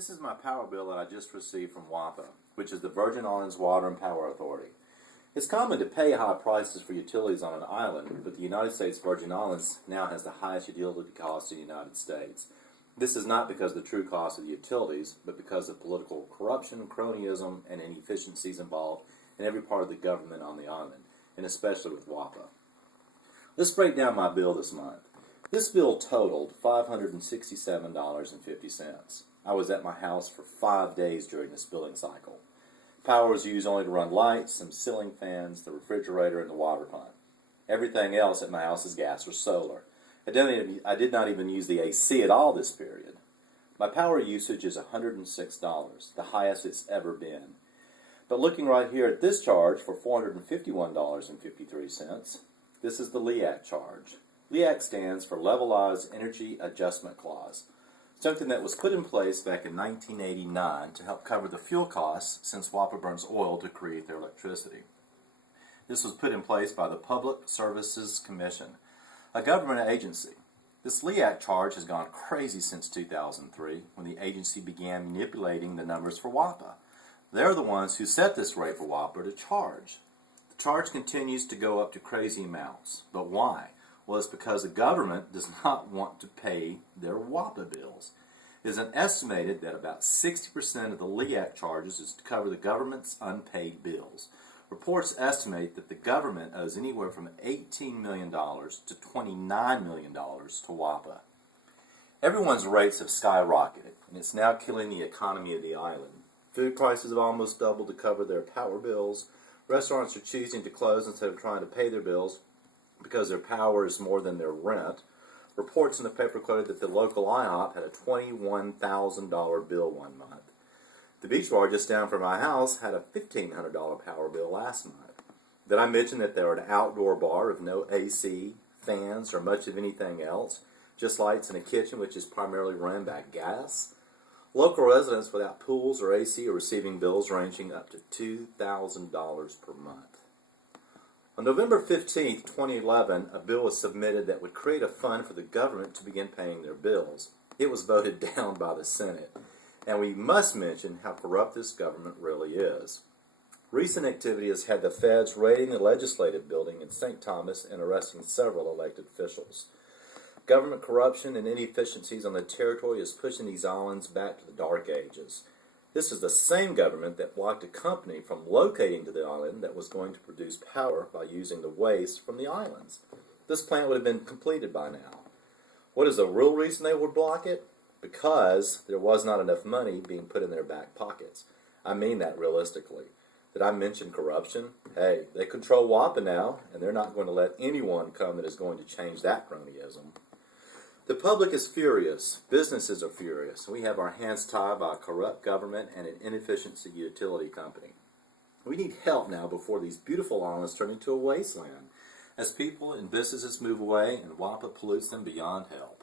This is my power bill that I just received from WAPA, which is the Virgin Islands Water and Power Authority. It's common to pay high prices for utilities on an island, but the United States Virgin Islands now has the highest utility costs in the United States. This is not because of the true cost of the utilities, but because of political corruption, cronyism, and inefficiencies involved in every part of the government on the island, and especially with WAPA. Let's break down my bill this month. This bill totaled $567.50. I was at my house for 5 days during this billing cycle. Power was used only to run lights, some ceiling fans, the refrigerator, and the water pump. Everything else at my house is gas or solar. I did not even use the AC at all this period. My power usage is $106, the highest it's ever been. But looking right here at this charge for $451.53, this is the LEAC charge. LEAC stands for Levelized Energy Adjustment Clause, something that was put in place back in 1989 to help cover the fuel costs since WAPA burns oil to create their electricity. This was put in place by the Public Services Commission, a government agency. This LEAC charge has gone crazy since 2003 when the agency began manipulating the numbers for WAPA. They're the ones who set this rate for WAPA to charge. The charge continues to go up to crazy amounts. But why? Well, it's because the government does not want to pay their WAPA bills. It is estimated that about 60% of the LEAC charges is to cover the government's unpaid bills. Reports estimate that the government owes anywhere from $18 million to $29 million to WAPA. Everyone's rates have skyrocketed, and it's now killing the economy of the island. Food prices have almost doubled to cover their power bills. Restaurants are choosing to close instead of trying to pay their bills because their power is more than their rent. Reports in the paper quoted that the local IHOP had a $21,000 bill one month. The beach bar just down from my house had a $1,500 power bill last month. Did I mention that they were an outdoor bar with no AC, fans, or much of anything else? Just lights in a kitchen which is primarily run by gas? Local residents without pools or AC are receiving bills ranging up to $2,000 per month. On November 15, 2011, a bill was submitted that would create a fund for the government to begin paying their bills. It was voted down by the Senate. And we must mention how corrupt this government really is. Recent activity has had the feds raiding the legislative building in St. Thomas and arresting several elected officials. Government corruption and inefficiencies on the territory is pushing these islands back to the dark ages. This is the same government that blocked a company from locating to the island that was going to produce power by using the waste from the islands. This plant would have been completed by now. What is the real reason they would block it? Because there was not enough money being put in their back pockets. I mean that realistically. Did I mention corruption? Hey, they control WAPA now, and they're not going to let anyone come that is going to change that cronyism. The public is furious. Businesses are furious. We have our hands tied by a corrupt government and an inefficient utility company. We need help now before these beautiful islands turn into a wasteland, as people and businesses move away and WAPA pollutes them beyond help.